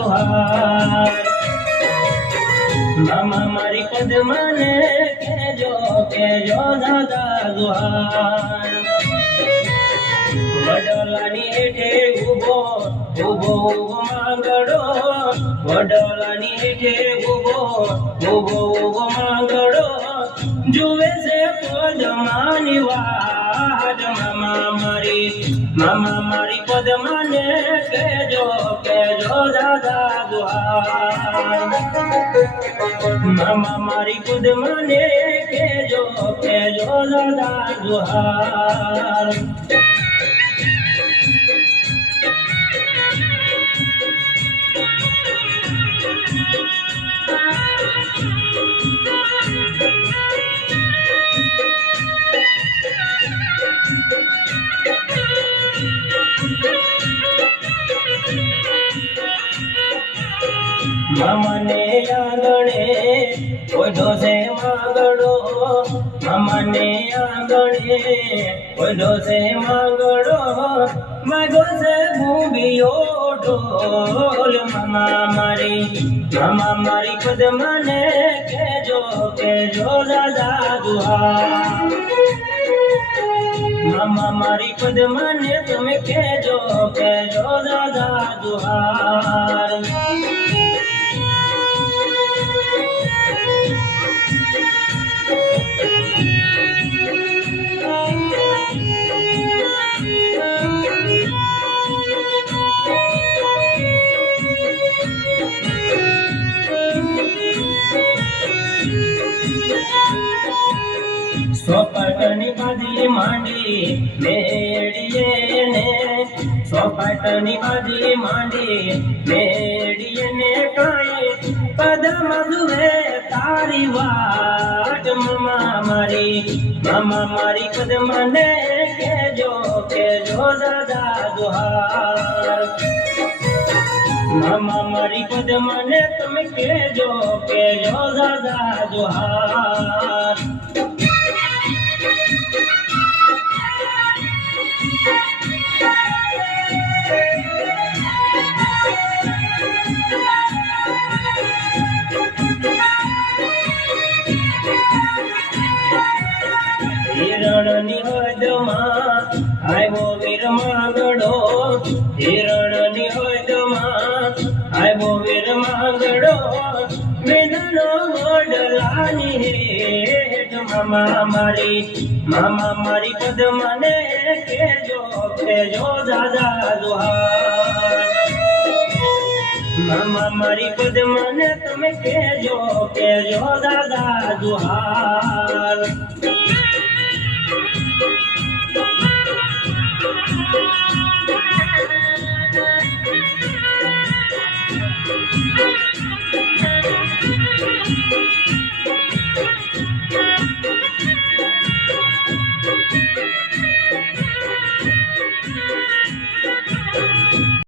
દુહાર મામા મારી પદ્માને કેજો કેજો દાદા દુહાર વડલાની હેઠે ઉભો ઉભો ઉભો માંગડો વડલાની હેઠે ઉભો ઉભો ઉભો માંગડો જુએ છે પદ્માની વાટ મામા મારી પદ્માને કેજો કેજો દાદા દુહાર મામા મારી પદ્માને કેજો કેજો દાદા દુહાર મામાને આંગણે ઓઢો છે માંગડો મામાને આંગણે ઓઢો છે માંગડો માગો છે ભૂંગીયો ઢોલ મામા મારી પદ્માને કેજો કેજો દાદા દુહાર મામા મારી પદ્માને તમે કેજો કેજો દાદા દુહાર સોપાટની બાજી માંડી મેળીએ ને સોપાટની બાજી માંડી મેળીએ ને કાંઈ પદમાં જુએ તારી વાટ મામા મારી પદ્માને કેજો કેજો દાદા દુહાર મામા મારી પદ્માને તમે કેજો કેજો દાદા દુહાર હિરણની હદમાં આવ્યો વીર માંગડો હિરણની હદમાં આવ્યો વીર માંગડો મેદાનો વડલાની હેઠ મામા મારી પદ્માને કેજો કેજો દાદા દુહાર મામા મારી પદ્માને તમે કેજો કેજો દાદા દુહાર